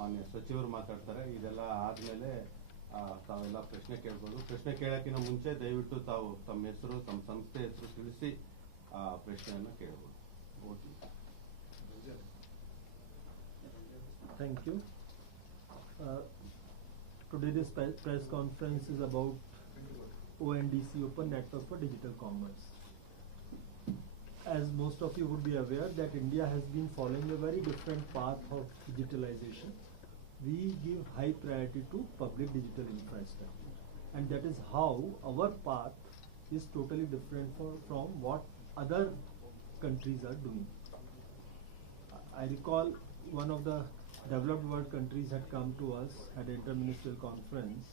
ಮಾನ್ಯ ಸಚಿವರು ಮಾತಾಡ್ತಾರೆ. ಇದೆಲ್ಲ ಆದ್ಮೇಲೆ ತಾವೆಲ್ಲ ಪ್ರಶ್ನೆ ಕೇಳ್ಬೋದು. ಪ್ರಶ್ನೆ ಕೇಳೋಕ್ಕಿಂತ ಮುಂಚೆ ದಯವಿಟ್ಟು ತಾವು ತಮ್ಮ ಹೆಸರು, ತಮ್ಮ ಸಂಸ್ಥೆ ಹೆಸರು ತಿಳಿಸಿ ಪ್ರಶ್ನೆಯನ್ನು ಕೇಳ್ಬೋದು. Thank you. Today this press conference is about ONDC, Open Network for Digital Commerce. As most of you would be aware that India has been following a very different path of digitalization. We give high priority to public digital infrastructure, and that is how our path is totally different from what other countries are doing. I recall one of the developed world countries had come to us at an interministerial conference,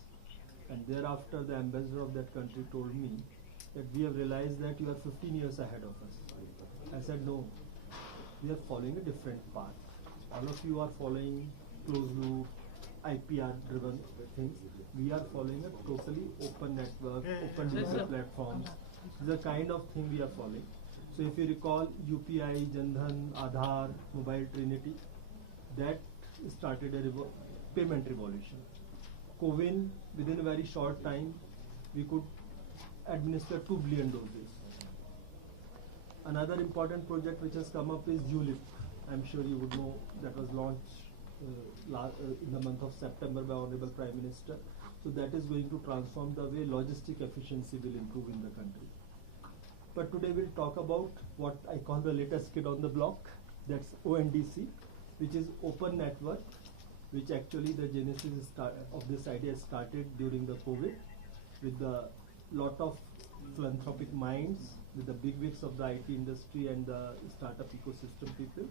and thereafter the ambassador of that country told me that we have realized that you are 15 years ahead of us. I said no, we are following a different path. All of you are following closed loop, IPR driven things. We are following a totally open network, open digital platforms. This is the kind of thing we are following. So if you recall UPI, Jandhan, Aadhaar, Mobile Trinity, that started a payment revolution. CoWIN, within a very short time, we could administer 2 billion doses. Another important project which has come up is ULIP. I'm sure you would know that was launched in the month of September by Honorable Prime Minister. So that is going to transform the way logistic efficiency will improve in the country. But today we'll talk about what I call the latest kid on the block, that's ONDC, which is open network, which actually the genesis of this idea started during the COVID with the lot of philanthropic minds, with the bigwigs of the IT industry and the startup ecosystem people.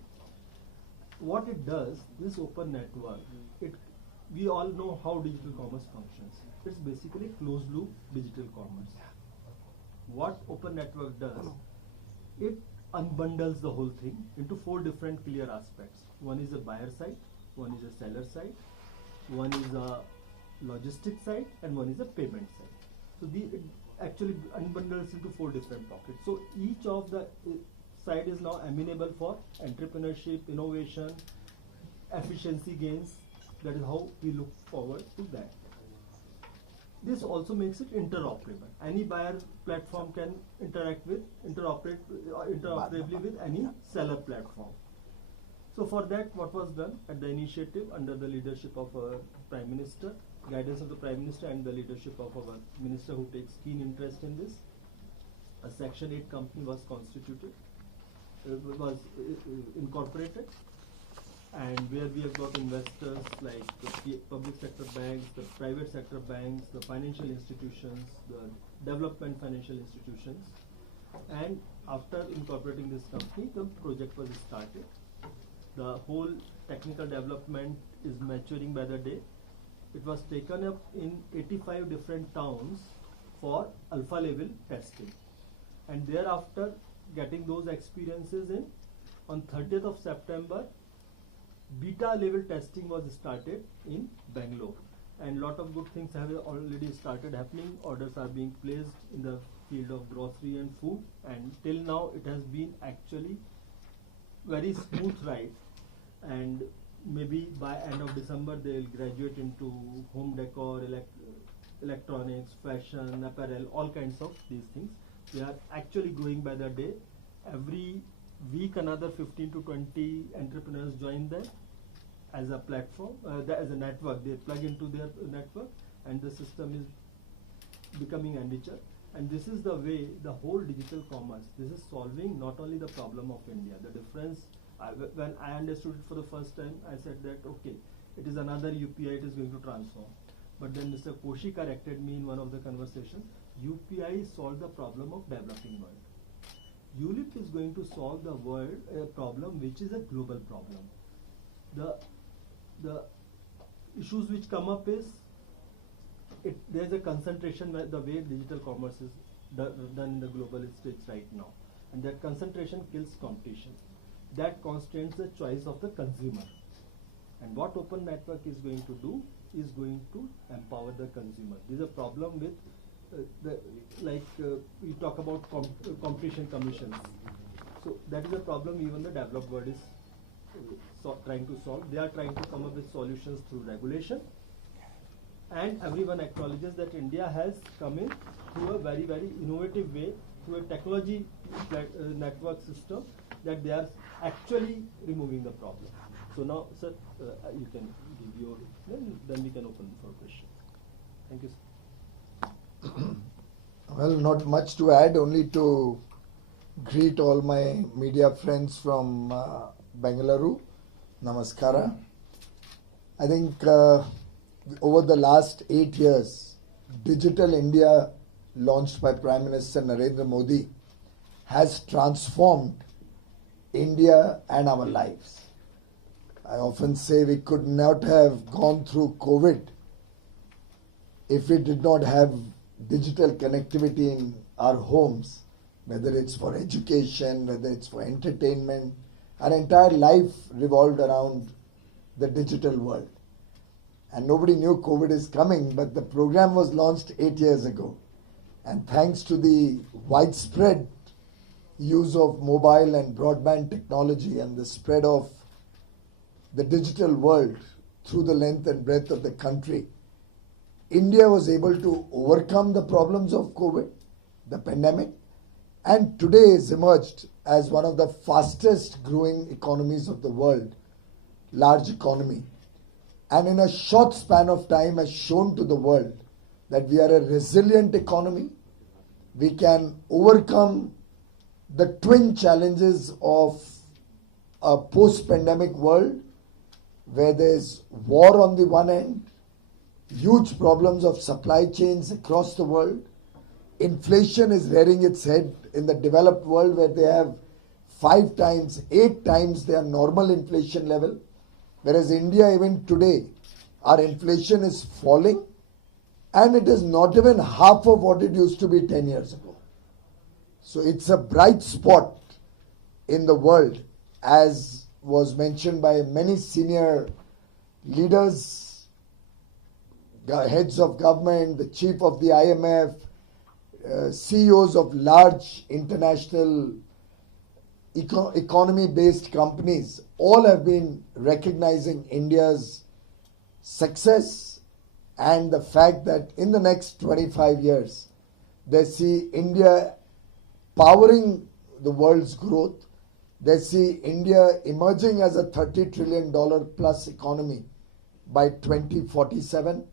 What it does, this open network, we all know how digital commerce functions. It's basically closed loop digital commerce. What open network does, it unbundles the whole thing into 4 different clear aspects. One is a buyer side, one is a seller side, one is a logistic side, and one is a payment side. So it actually unbundles into 4 different pockets. So each of the side is now amenable for entrepreneurship, innovation, efficiency gains. That is how we look forward to that. This also makes it interoperable. Any buyer platform can interoperably with any seller platform. So for that, what was done at the initiative under the leadership of our Prime Minister, guidance of the Prime Minister and the leadership of our Minister who takes keen interest in this, a Section 8 company was constituted, was incorporated, and where we have got investors like the public sector banks, the private sector banks, the financial institutions, the development financial institutions. And after incorporating this company, the project was started. The whole technical development is maturing by the day. It was taken up in 85 different towns for alpha level testing. And thereafter, getting those experiences in, on 30th of September, beta level testing was started in Bangalore. And lot of good things have already started happening. Orders are being placed in the field of grocery and food. And till now, it has been actually very smooth ride. And maybe by end of December, they will graduate into home decor, electronics, fashion, apparel, all kinds of these things. They are actually growing by the day. Every week, another 15 to 20 entrepreneurs join them as a platform, as a network. They plug into their network, and the system is becoming enriched. And this is the way the whole digital commerce, this is solving not only the problem of India. The difference, when I understood it for the first time, I said that, okay, it is another UPI, it is going to transform. But then Mr. Koshi corrected me in one of the conversations. UPI solved the problem of developing world. ULIP is going to solve the world problem which is a global problem. The issues which come up is, there is a concentration the way digital commerce is done in the global stage right now. And that concentration kills competition. That constrains the choice of the consumer. And what open network is going to do is going to empower the consumer. There is a problem with we talk about competition commissions. So that is a problem even the developed world is trying to solve. They are trying to come up with solutions through regulation. And everyone acknowledges that India has come in through a very, very innovative way, through a technology network system, that they are actually removing the problem. So now, sir, you can give your, then we can open for questions. Thank you, sir. Well, not much to add, only to greet all my media friends from Bengaluru. Namaskara. I think over the last 8 years, Digital India, launched by Prime Minister Narendra Modi, has transformed India and our lives. I often say we could not have gone through COVID if we did not have digital connectivity in our homes, whether it's for education, whether it's for entertainment. Our entire life revolved around the digital world. And nobody knew COVID is coming, but the program was launched 8 years ago. And thanks to the widespread use of mobile and broadband technology and the spread of the digital world through the length and breadth of the country, India was able to overcome the problems of COVID, the pandemic, and today has emerged as one of the fastest growing economies of the world, large economy. And in a short span of time has shown to the world that we are a resilient economy. We can overcome the twin challenges of a post-pandemic world where there's war on the one end, huge problems of supply chains across the world. Inflation is rearing its head in the developed world where they have 5 times, 8 times their normal inflation level. Whereas India, even today, our inflation is falling and it is not even half of what it used to be 10 years ago. So it's a bright spot in the world, as was mentioned by many senior leaders, heads of government, the chief of the IMF, CEOs of large international economy-based companies, all have been recognizing India's success and the fact that in the next 25 years, they see India powering the world's growth. They see India emerging as a $30 trillion plus economy by 2047,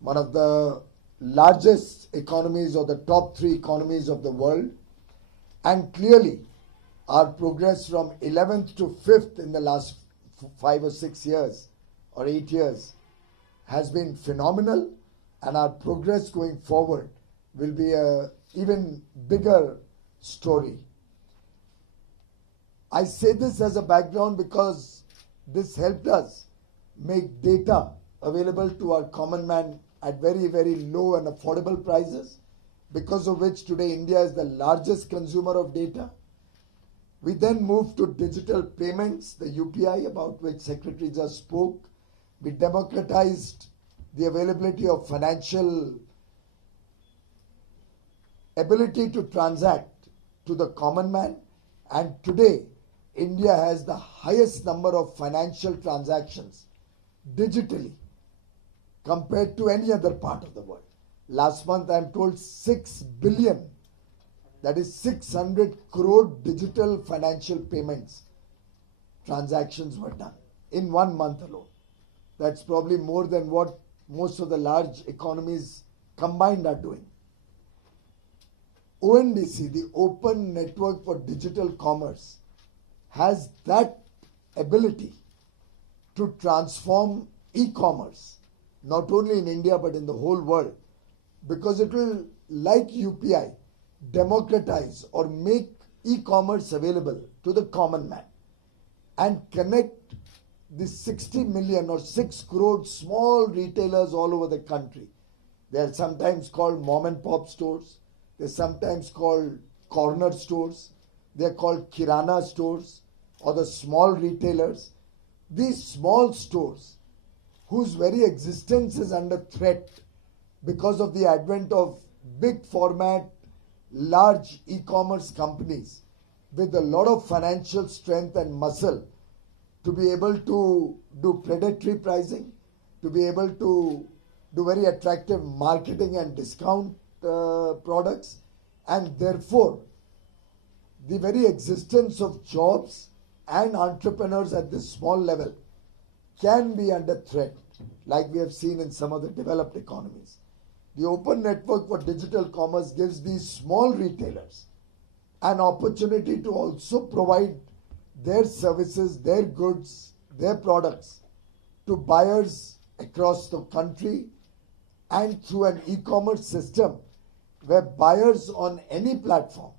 one of the largest economies or the top 3 economies of the world. And clearly, our progress from 11th to 5th in the last 5 or 6 years or 8 years has been phenomenal, and our progress going forward will be an even bigger story. I say this as a background because this helped us make data available to our common man at very, very low and affordable prices, because of which today India is the largest consumer of data. We then moved to digital payments, the UPI, about which Secretary just spoke. We democratized the availability of financial ability to transact to the common man. And today, India has the highest number of financial transactions digitally compared to any other part of the world. Last month, I am told 6 billion, that is 600 crore digital financial payments transactions were done in 1 month alone. That's probably more than what most of the large economies combined are doing. ONDC, the Open Network for Digital Commerce, has that ability to transform e-commerce, not only in India but in the whole world, because it will, like UPI, democratize or make e-commerce available to the common man and connect the 60 million or 6 crore small retailers all over the country. They are sometimes called mom and pop stores. They're sometimes called corner stores. They're called kirana stores or the small retailers. These small stores, whose very existence is under threat because of the advent of big format, large e-commerce companies with a lot of financial strength and muscle to be able to do predatory pricing, to be able to do very attractive marketing and discount products, and therefore the very existence of jobs and entrepreneurs at this small level can be under threat, like we have seen in some of the developed economies. The open network for digital commerce gives these small retailers an opportunity to also provide their services, their goods, their products to buyers across the country, and through an e-commerce system where buyers on any platform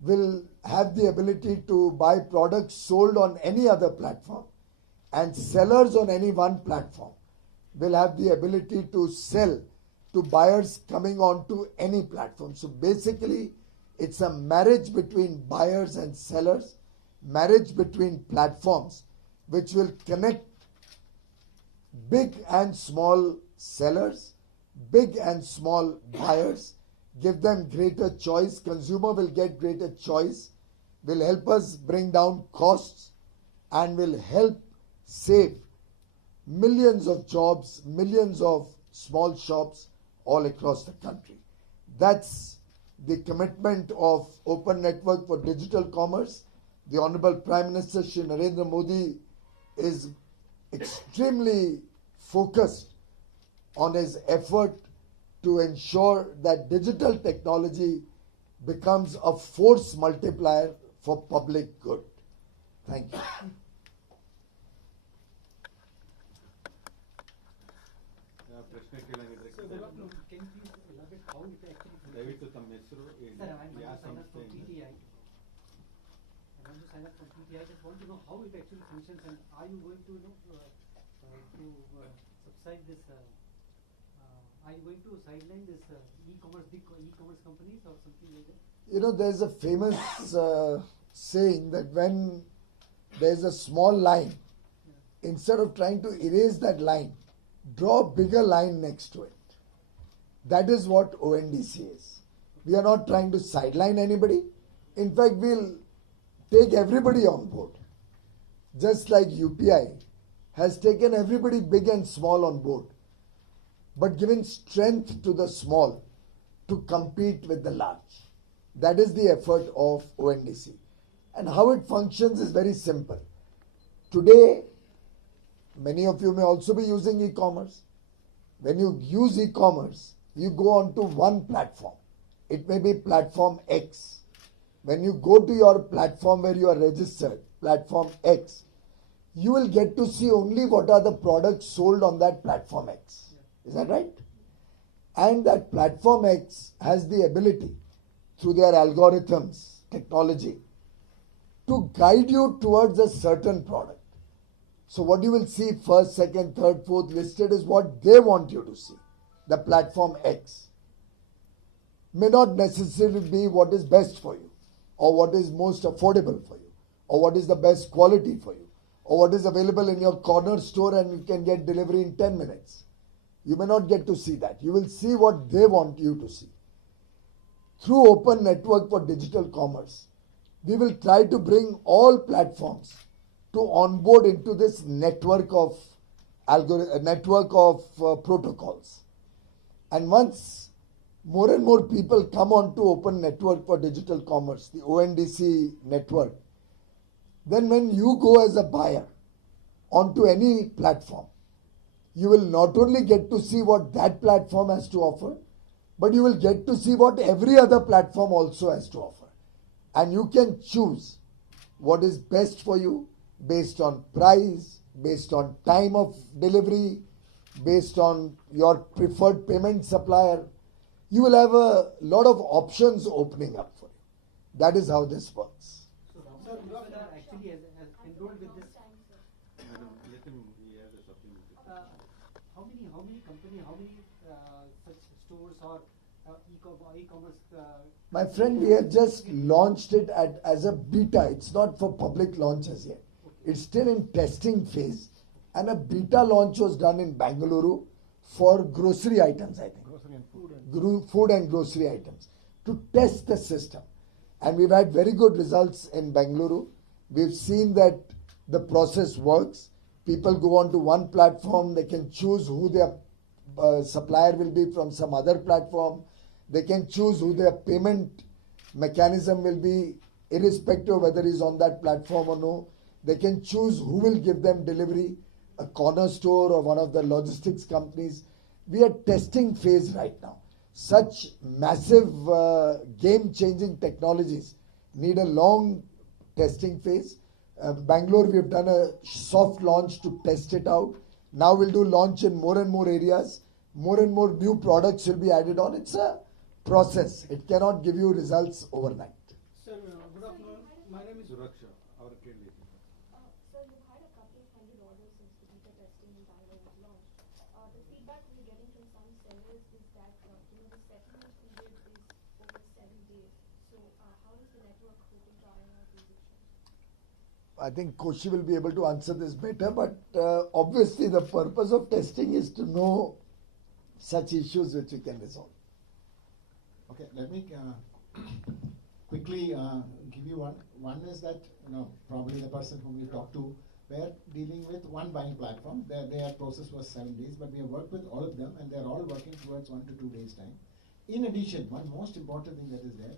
will have the ability to buy products sold on any other platform, and sellers on any one platform will have the ability to sell to buyers coming onto any platform. So basically, it's a marriage between buyers and sellers, marriage between platforms, which will connect big and small sellers, big and small buyers, give them greater choice. Consumer will get greater choice, will help us bring down costs, and will help save millions of jobs, millions of small shops all across the country. That's the commitment of Open Network for Digital Commerce. The Honorable Prime Minister Shri Narendra Modi is extremely focused on his effort to ensure that digital technology becomes a force multiplier for public good. Thank you. ಪ್ರಶ್ನೆ ಕೇಳಂಗಿದ್ರೆ ದಯವಿಟ್ಟು ತಮ್ಮ ಹೆಸರು ಯಾವ ಸಂಸ್ಥೆಯಿಂದ I want to sign up for PTI. I just want to know how it actually functions, and are you going to subside this? Are you going to sideline this e-commerce, big e-commerce companies or something like that? You know, there's a famous saying that when there's a small line, instead of trying to erase that line, draw a bigger line next to it. That is what ONDC is. We are not trying to sideline anybody. In fact, we'll take everybody on board. Just like UPI has taken everybody big and small on board, but given strength to the small to compete with the large. That is the effort of ONDC. And how it functions is very simple. Today, many of you may also be using e-commerce. When you use e-commerce, you go onto one platform. It may be platform X. When you go to your platform where you are registered, platform X, you will get to see only what are the products sold on that platform X. Is that right? And that platform X has the ability, through their algorithms, technology, to guide you towards a certain product. So what you will see first, second, third, fourth listed is what they want you to see. The platform X may not necessarily be what is best for you, or what is most affordable for you, or what is the best quality for you, or what is available in your corner store and you can get delivery in 10 minutes. You may not get to see that. You will see what they want you to see. Through Open Network for Digital Commerce, we will try to bring all platforms to onboard into this network of protocols. And once more and more people come on to Open Network for Digital Commerce, the ONDC network, then when you go as a buyer onto any platform, you will not only get to see what that platform has to offer, but you will get to see what every other platform also has to offer. And you can choose what is best for you based on price, based on time of delivery, based on your preferred payment supplier. You will have a lot of options opening up for you. That is how this works. So, sir, you are actually enrolled with this. Madam, let him, he has a supplementary. How many company, how many such stores or e-commerce? My friend, we have just launched it as a beta. It's not for public launch as yet. It's still in testing phase. And a beta launch was done in Bengaluru for grocery items, I think. Food and grocery items, to test the system. And we've had very good results in Bengaluru. We've seen that the process works. People go on to one platform, they can choose who their supplier will be from some other platform. They can choose who their payment mechanism will be, irrespective of whether he's on that platform or no. They can choose who will give them delivery, a corner store or one of the logistics companies. We are testing phase right now. Such massive game-changing technologies need a long testing phase. Bangalore, we have done a soft launch to test it out. Now we'll do launch in more and more areas. More and more new products will be added on. It's a process. It cannot give you results overnight. Sir, good afternoon. My name is Suraksha, our Kelly. Sir, you've had a couple of hundred orders since the beta testing in Bangalore was launched. The feedback we're getting from some sellers is that the settlement period is over 7 days. So how is the network hoping to iron out these issues? I think Koshi will be able to answer this better, but obviously the purpose of testing is to know such issues which we can resolve. Okay, let me quickly give you one. One is that probably the person whom you talked to, we're dealing with one buying platform. Their process was 7 days, but we have worked with all of them, and they're all working towards 1 to 2 days time. In addition, one most important thing that is there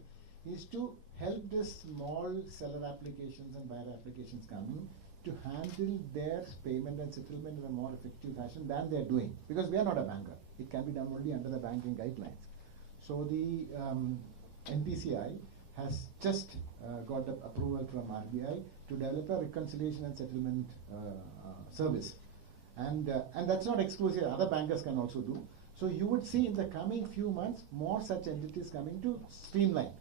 is to help the small seller applications and buyer applications coming to handle their payment and settlement in a more effective fashion than they're doing. Because we are not a banker. It can be done only under the banking guidelines. So the NPCI has just got the approval from RBI to develop a reconciliation and settlement service. And that's not exclusive. Other bankers can also do. So you would see in the coming few months more such entities coming to streamline.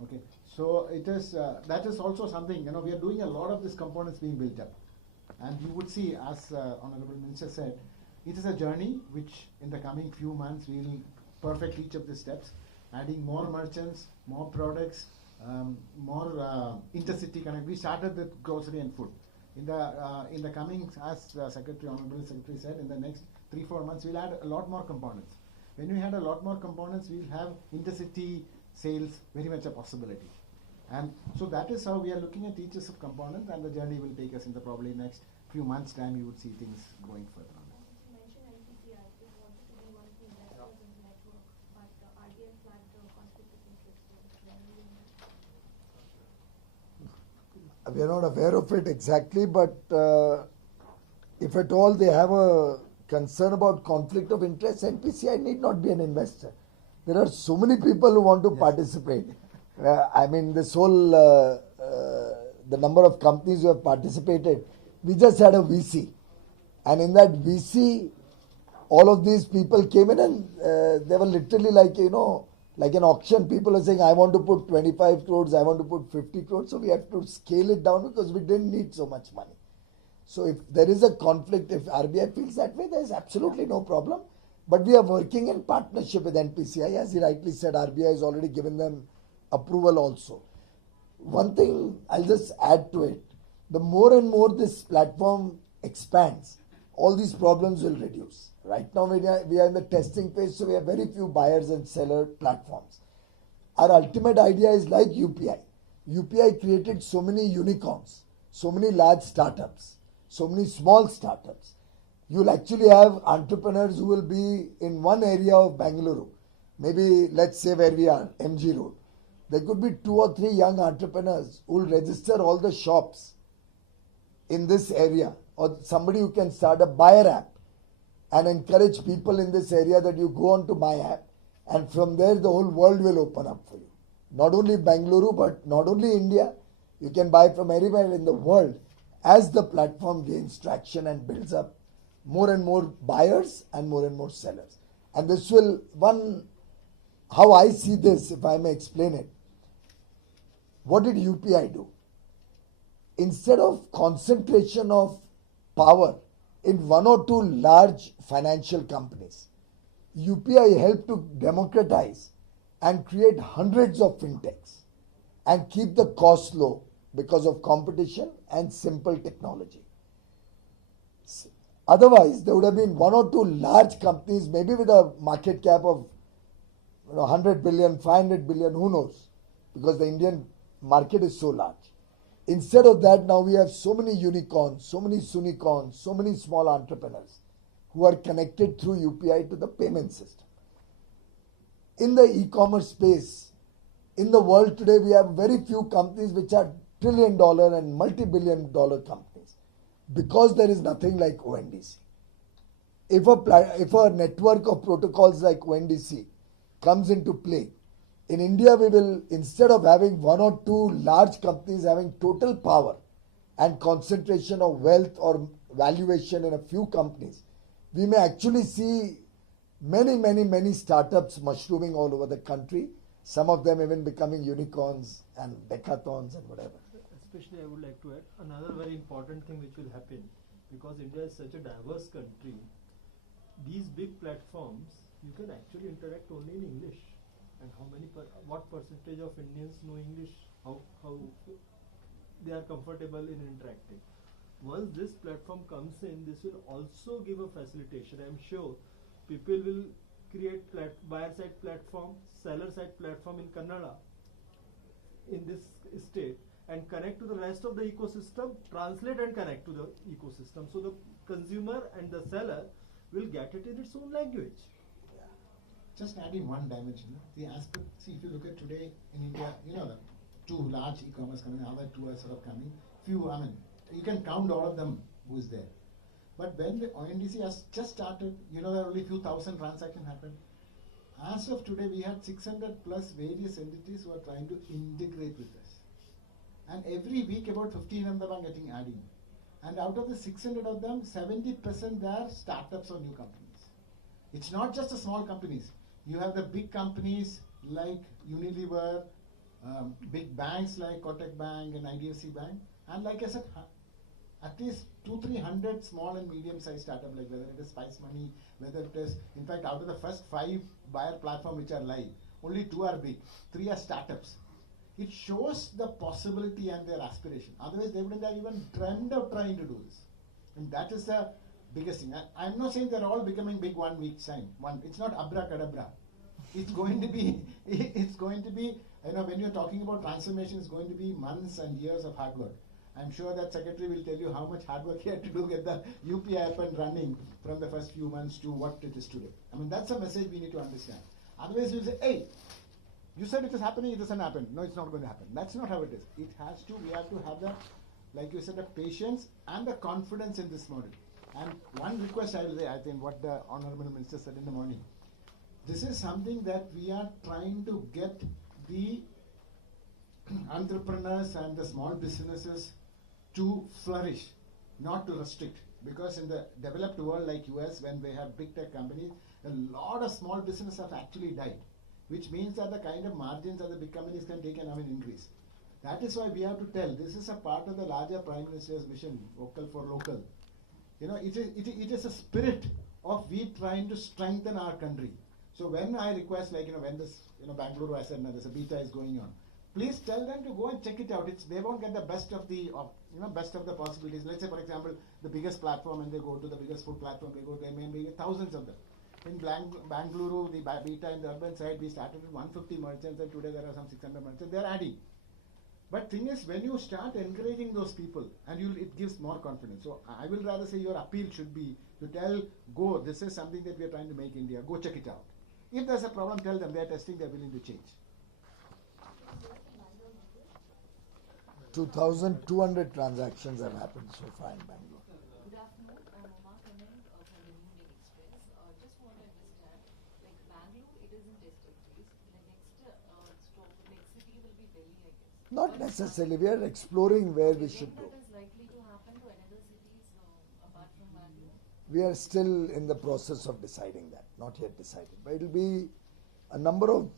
Okay, so it is that is also something, we are doing a lot of these components being built up, and you would see, as Honorable Minister said, it is a journey which in the coming few months we will perfect each of the steps, adding more merchants, more products, more intercity connect. We started with grocery and food. In the coming, as Honorable Secretary said, in the next 3-4 months we'll add a lot more components. When we had a lot more components, we'll have intercity sales very much a possibility. And so that is how we are looking at each of components, and the journey will take us in the probably next few months' time. You would see things going further on. You mentioned NPCI, they wanted to be one of the investors in the network, but RBI flagged the conflict of interest. We are not aware of it exactly, but if at all they have a concern about conflict of interest, NPCI need not be an investor. There are so many people who want to participate. I mean, this whole, the number of companies who have participated, we just had a VC. And in that VC, all of these people came in and they were literally like, like an auction. People are saying, I want to put 25 crores, I want to put 50 crores. So we have to scale it down because we didn't need so much money. So if there is a conflict, if RBI feels that way, there is absolutely no problem. But we are working in partnership with NPCI. As he rightly said, RBI has already given them approval also. One thing I'll just add to it, the more and more this platform expands, all these problems will reduce. Right now we are in the testing phase, so we have very few buyers and seller platforms. Our ultimate idea is like UPI. UPI created so many unicorns, so many large startups, so many small startups. You'll actually have entrepreneurs who will be in one area of Bangalore. Maybe let's say where we are, MG Road. There could be 2 or 3 young entrepreneurs who will register all the shops in this area, or somebody who can start a buyer app and encourage people in this area that you go on to my app, and from there the whole world will open up for you. Not only Bangalore, but not only India, you can buy from anywhere in the world as the platform gains traction and builds up more and more buyers and more sellers. And this will, how I see this, if I may explain it, what did UPI do? Instead of concentration of power in 1 or 2 large financial companies, UPI helped to democratize and create hundreds of fintechs and keep the cost low because of competition and simple technology. Otherwise, there would have been 1 or 2 large companies, maybe with a market cap of 100 billion, 500 billion, who knows, because the Indian market is so large. Instead of that, now we have so many unicorns, so many sunicorns, so many small entrepreneurs who are connected through UPI to the payment system. In the e-commerce space, in the world today, we have very few companies which are trillion-dollar and multi-billion-dollar companies because there is nothing like ONDC. If a network of protocols like ONDC comes into play, in India we will, instead of having one or two large companies having total power and concentration of wealth or valuation in a few companies, we may actually see many startups mushrooming all over the country, some of them even becoming unicorns and decathlons and whatever. Especially I would like to add another very important thing which will happen, because India is such a diverse country. These big platforms, you can actually interact only in English. And what percentage of Indians know English? How they are comfortable in interacting. Once this platform comes in, this will also give a facilitation. I am sure people will create buyer side platform, seller side platform in Kannada in this state and connect to the rest of the ecosystem, translate and connect to the ecosystem. So the consumer and the seller will get it in its own language. Just adding one dimension, the aspect, see if you look at today in India, the two large e-commerce companies, other two are sort of coming, you can count all of them who is there. But when the ONDC has just started, there are only few thousand transactions happened. As of today, we had 600 plus various entities who are trying to integrate with us. And every week about 15 of them are getting added. And out of the 600 of them, 70% are startups or new companies. It's not just the small companies. You have the big companies like Unilever, big banks like Kotak Bank and IDFC Bank, and like I said, at least 200-300 small and medium-sized startups, like whether it is Spice Money, whether it is, in fact, out of the first 5 buyer platforms which are live, only 2 are big, 3 are startups. It shows the possibility and their aspiration. Otherwise, they wouldn't have even dreamed of trying to do this. And that is the biggest thing. I'm not saying they're all becoming big 1 week's time. It's not abracadabra. It's going to be, when you're talking about transformation, it's going to be months and years of hard work. I'm sure that secretary will tell you how much hard work he had to do to get the UPI up and running from the first few months to what it is today. That's a message we need to understand. Otherwise, we'll say, hey, you said it is happening, it doesn't happen. No, it's not going to happen. That's not how it is. We have to have the, like you said, the patience and the confidence in this model. And one request I will say, I think what the Honorable Minister said in the morning, this is something that we are trying to get the entrepreneurs and the small businesses to flourish, not to restrict. Because in the developed world like US, when they have big tech companies, a lot of small businesses have actually died, which means that the kind of margins that the big companies can take can increase. That is why we have to tell, this is a part of the larger Prime Minister's vision, vocal for local. It is a spirit of we trying to strengthen our country. So when I request, when this, Bangalore, I said, there's a beta is going on, please tell them to go and check it out. They won't get the best of the possibilities. Let's say, for example, the biggest platform, and they go to the biggest food platform, there may be thousands of them. In Bangalore, the beta in the urban side, we started with 150 merchants, and today there are some 600 merchants. They're adding. But thing is, when you start encouraging those people, and it gives more confidence. So I will rather say your appeal should be to tell, go, this is something that we are trying to make India. Go check it out. If there's a problem, tell them. They are testing. They are willing to change. 2,200 transactions have happened so far in Bangalore. Good afternoon. I'm Uma Kannan from the New Indian Express. Just want to understand, like Bangalore, it is in testing phase. The next city will be Delhi, I guess. Not necessarily. We are exploring where we should go. What is likely to happen to another cities apart from Bangalore? We are still in the process of deciding that. Not yet decided. But it will be a number of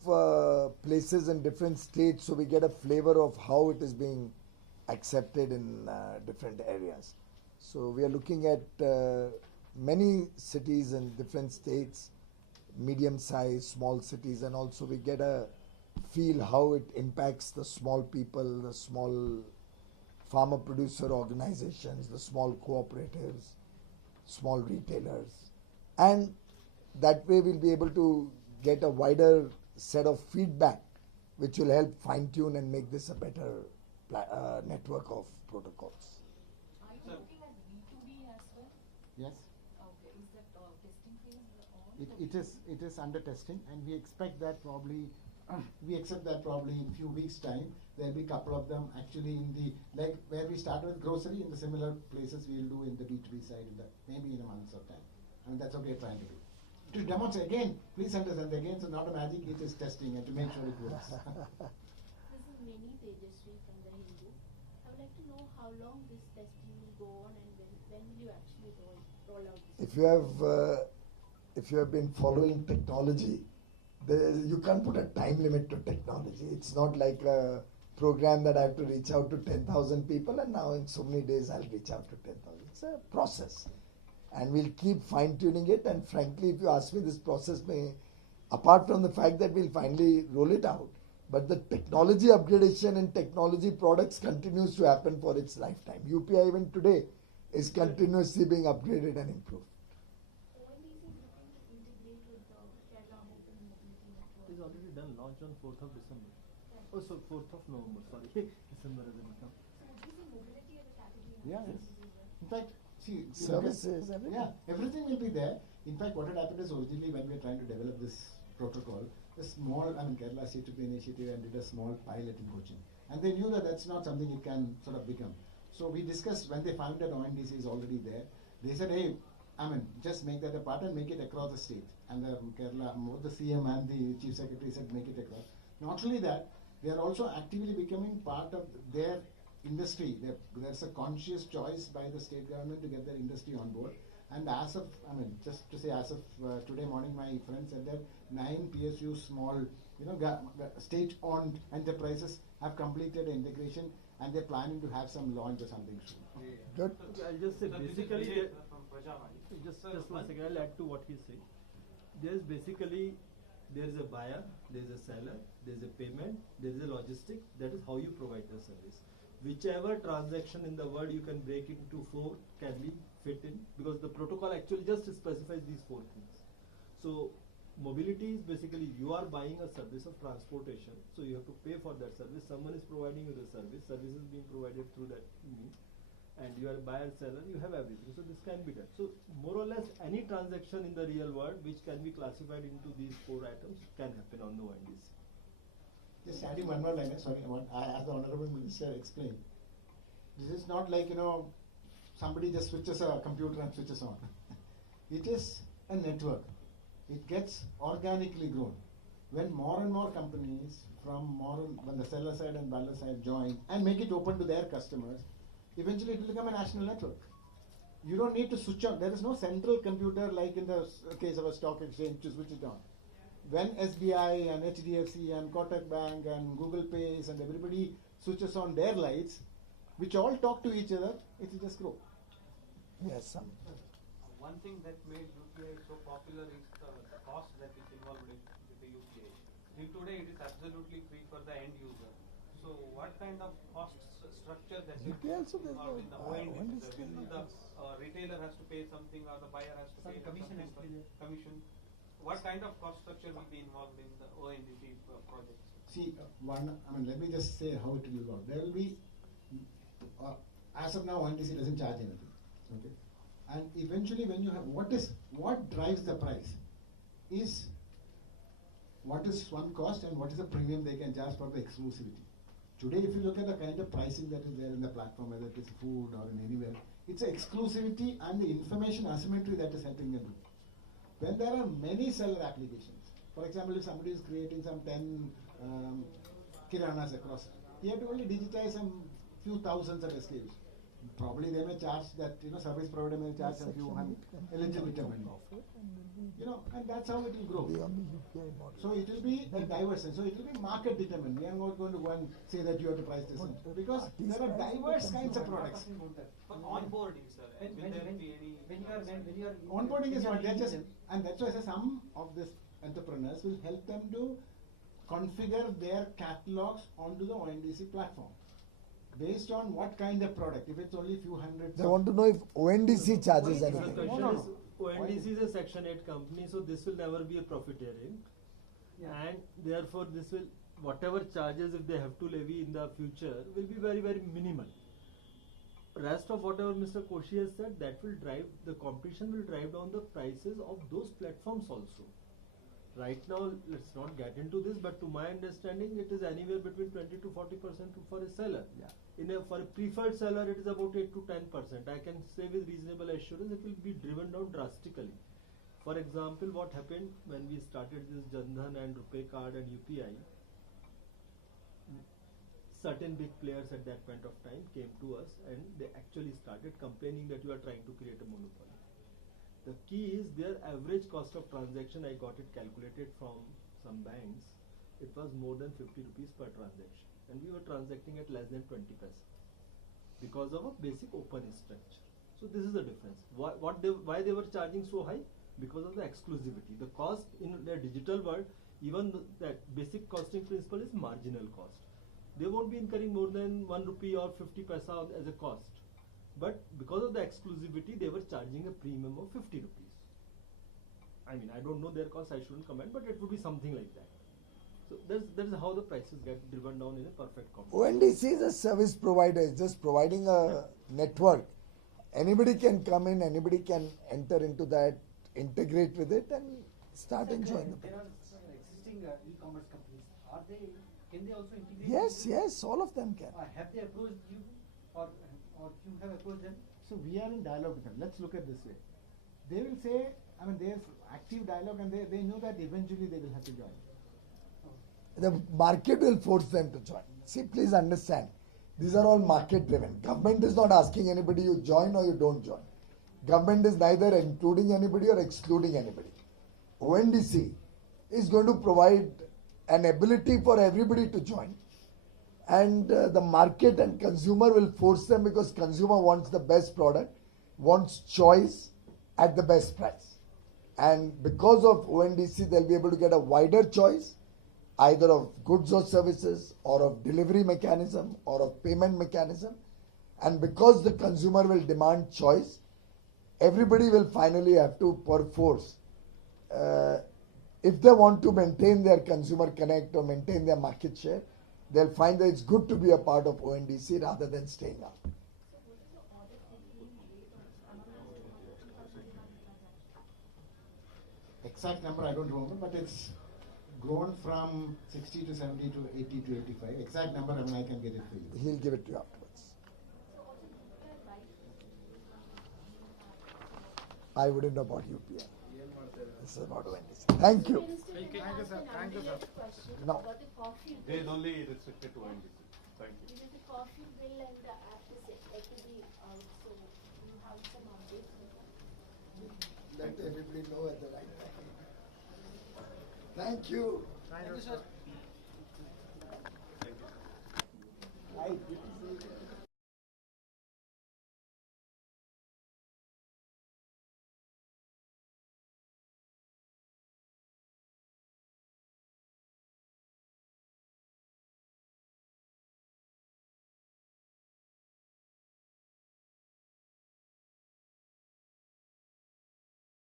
places in different states, so we get a flavor of how it is being accepted in different areas. So we are looking at many cities in different states, medium size, small cities, and also we get a feel how it impacts the small people, the small farmer producer organizations, the small cooperatives, small retailers, and that way we'll be able to get a wider set of feedback which will help fine tune and make this a better network of protocols. Are you Sir. looking at B2B as well? Yes. Okay, is that testing phase on? It is under testing, and we expect that probably we accept that probably in few weeks time there'll be a couple of them actually in the, like where we started with grocery, in the similar places we'll do in the B2B side in the, maybe in a month's of time. I mean, that's what we're trying to do. To demonstrate again, please understand again, it's not a magic, it is testing and to make sure it works. This is Mini Tejaswi from the Hindu. I would like to know how long this testing will go on and when will you actually roll out this? If you have been following technology, you can't put a time limit to technology. It's not like a program that I have to reach out to 10,000 people and now in so many days I'll reach out to 10,000. It's a process. And we'll keep fine-tuning it, and frankly, if you ask me, this process may, apart from the fact that we'll finally roll it out, but the technology upgradation and technology products continues to happen for its lifetime. UPI even today is continuously being upgraded and improved. ONDC is looking to integrate with the Kerala Open Mobility Network. It is already done, launched on 4th of December. Right. Oh, so 4th of November, sorry. December has become. So would you see mobility as a category in Yeah, this yes. as well? In fact, see, Services, everything. yeah, everything will be there. In fact, what had happened is originally when we were trying to develop this protocol, a small, Kerala State took the initiative and did a small pilot in Cochin. And they knew that that's not something it can sort of become. So we discussed, when they found that ONDC is already there, they said, hey, just make that a part and make it across the state. And Kerala, both the CM and the Chief Secretary said make it across. Not only that, they are also actively becoming part of their industry. There's a conscious choice by the state government to get their industry on board. And as of, just to say, as of today morning, my friend said that 9 PSU small, state-owned enterprises have completed integration, and they're planning to have some launch or something soon. Good. I'll just say Sir, this is basically, Vijay from Prajamani. just Sir, one second, I'll add to what he's saying. There's basically, there's a buyer, there's a seller, there's a payment, there's a logistic. That is how you provide the service. Whichever transaction in the world you can break into 4 can be fit in, because the protocol actually just specifies these 4 things. So mobility is basically you are buying a service of transportation, so you have to pay for that service. Someone is providing you the service is being provided through that means, and you are a buyer seller, you have everything. So this can be done. So more or less any transaction in the real world which can be classified into these 4 items can happen on the ONDC. Just adding one more line, sorry, as the Honorable Minister explained. This is not like, somebody just switches a computer and switches on. It is a network. It gets organically grown. When more and more companies when the seller side and buyer side join and make it open to their customers, eventually it will become a national network. You don't need to switch on. There is no central computer like in the case of a stock exchange to switch it on. When SBI and HDFC and Kotak Bank and Google Pays and everybody switches on their lights, which all talk to each other, it will just grow. Yes, One thing that made UPI so popular is the cost that is involved with the UPI. Till today, it is absolutely free for the end user. So, what kind of cost structure that is UPI also there's involved no, in the ONDC ONDC? The retailer has to pay something, or the buyer has to Some pay commission something has to for be there. commission. What kind of cost structure will be involved in the ONDC projects? See, let me just say how it will work. There will be, as of now, ONDC doesn't charge anything. Okay? And eventually, when you have, what drives the price is what is one cost and what is the premium they can charge for the exclusivity. Today, if you look at the kind of pricing that is there in the platform, whether it is food or in anywhere, it's the exclusivity and the information asymmetry that is helping them do. When there are many seller applications, for example, if somebody is creating some 10 kiranas across, you have to only digitize some few thousands of SKUs. Probably they may charge that, service provider may charge a few hundred, a little bit of money. And that's how it will grow. So it will be a diverse, so it will be market determined. We are not going to go and say that you have to price this one, because there are diverse kinds of products. For onboarding, sir, will there be any? When you are Onboarding is what they just, them. and that's why I say some of these entrepreneurs will help them to configure their catalogs onto the ONDC platform based on what kind of product. If it's only few hundred. They want to know if ONDC charges The anything. question No. is, ONDC is a Section 8 company, so this will never be a profiteering. Yeah. And therefore this will whatever charges if they have to levy in the future will be very, very minimal. Rest of whatever Mr. Koshi has said, that will drive, the competition will drive down the prices of those platforms also. Right now, let's not get into this, but to my understanding, it is anywhere between 20 to 40% for a seller. Yeah. For a preferred seller, it is about 8 to 10%. I can say with reasonable assurance, it will be driven down drastically. For example, what happened when we started this Jan Dhan and Rupee card and UPI, certain big players at that point of time came to us and they actually started complaining that you are trying to create a monopoly. The key is their average cost of transaction, I got it calculated from some banks, it was more than 50 rupees per transaction and we were transacting at less than 20 paisa because of a basic open structure. So this is the difference. Why they were charging so high? Because of the exclusivity. The cost in the digital world, even that basic costing principle is marginal cost. They won't be incurring more than 1 rupee or 50 paisa as a cost. But because of the exclusivity, they were charging a premium of 50 rupees. I mean, I don't know their cost, I shouldn't comment, but it would be something like that. So that's how the prices get driven down in a perfect competition. ONDC is a service provider, it's just providing a network. Anybody can come in, anybody can enter into that, integrate with it and start enjoying the There are existing e-commerce companies. Can they also integrate? Yes, all of them can. Have they approached you or you have approached them? So we are in dialogue with them. Let's look at this way. They will say, I mean, there's active dialogue and they know that eventually they will have to join. The market will force them to join. See, please understand, these are all market driven. Government is not asking anybody you join or you don't join. Government is neither including anybody or excluding anybody. ONDC is going to provide an ability for everybody to join. And the market and consumer will force them because consumer wants the best product, wants choice at the best price. And because of ONDC, they'll be able to get a wider choice, either of goods or services, or of delivery mechanism, or of payment mechanism. And because the consumer will demand choice, everybody will finally have to perforce, if they want to maintain their consumer connect or maintain their market share, they'll find that it's good to be a part of ONDC rather than staying out. Exact number I don't remember, but it's grown from 60 to 70 to 80 to 85. Exact number, I mean, I can get it for you. He'll give it to you afterwards. I wouldn't know about UPI. This is about ONDC. Thank you. Thank you, sir. Thank you, sir. No. About the coffee They is bill. only restricted to ONDC. Thank you. Because the coffee bill and the app is yet to be out, so you have some updates on that. Let everybody know at the right time. Thank you. Thank you, sir. Thank you. Right.